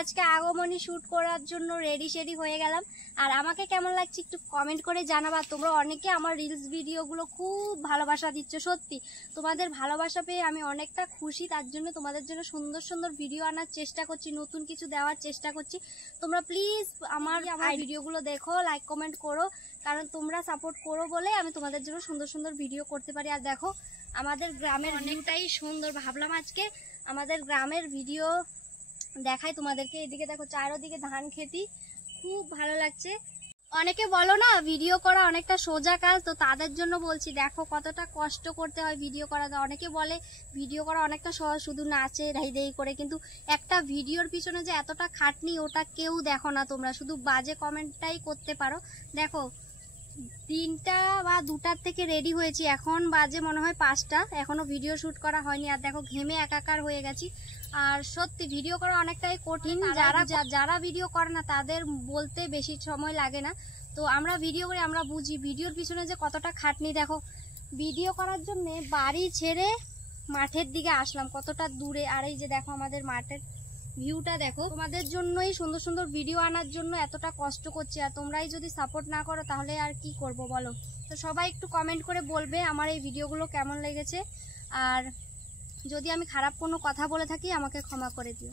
আজকে আগমনী শ্যুট করার জন্য রেডি হয়ে গেলাম। আর আমাকে কেমন লাগছে একটু কমেন্ট করে জানাবা। তোমরা অনেকে আমার রিলস ভিডিওগুলো খুব ভালোবাসা দিচ্ছ, সত্যি তোমাদের ভালোবাসা পেয়ে আমি অনেকটা খুশি। তার জন্য তোমাদের জন্য সুন্দর সুন্দর ভিডিও আনার চেষ্টা করছি, নতুন কিছু দেওয়ার চেষ্টা করছি। তোমরা প্লিজ আমার ভিডিওগুলো দেখো, লাইক কমেন্ট করো, কারণ তোমরা সাপোর্ট করো বলে আমি তোমাদের জন্য সুন্দর সুন্দর ভিডিও করতে পারি। আর দেখো আমাদের গ্রামের অনেকটাই সুন্দর, ভাবলাম আজকে আমাদের গ্রামের ভিডিও দেখাই তোমাদেরকে। এদিকে দেখো চারদিকে ধান খেতি, খুব ভালো লাগছে। অনেকে বলো না ভিডিও করা অনেকটা সোজা কাজ, তো তাদের জন্য বলছি দেখো কতটা কষ্ট করতে হয় ভিডিও করা। অনেকে বলে ভিডিও করা অনেকটা সহজ, শুধু নাচে ঢাই করে, কিন্তু একটা ভিডিওর পিছনে যে এতটা খাটনি ওটা কেউ দেখো না তোমরা, শুধু বাজে কমেন্টটাই করতে পারো। দেখো 3টা বা 2টার থেকে রেডি হয়েছি, এখন বাজে মনে হয় 5টা, এখনো ভিডিও শ্যুট করা হয়নি। আর দেখো ঘেমে একাকার হয়ে গেছি। আর সত্যি ভিডিও করা অনেকটাই কঠিন, যারা ভিডিও করে না তাদের বলতে বেশি সময় লাগে না। তো আমরা ভিডিও করি, আমরা বুঝি ভিডিওর পিছনে যে কতটা খাটনি। দেখো ভিডিও করার জন্য বাড়ি ছেড়ে মাঠের দিকে আসলাম, কতটা দূরে। আর এই যে দেখো আমাদের মাঠের ভিউটা দেখো। তোমাদের জন্যই সুন্দর সুন্দর ভিডিও আনার জন্য এতটা কষ্ট করছি, আর তোমরাই যদি সাপোর্ট না করো তাহলে আর কি করব বলো। তো সবাই একটু কমেন্ট করে বলবে আমার এই ভিডিওগুলো কেমন লেগেছে। আর যদি আমি খারাপ কোনো কথা বলে থাকি আমাকে ক্ষমা করে দিও।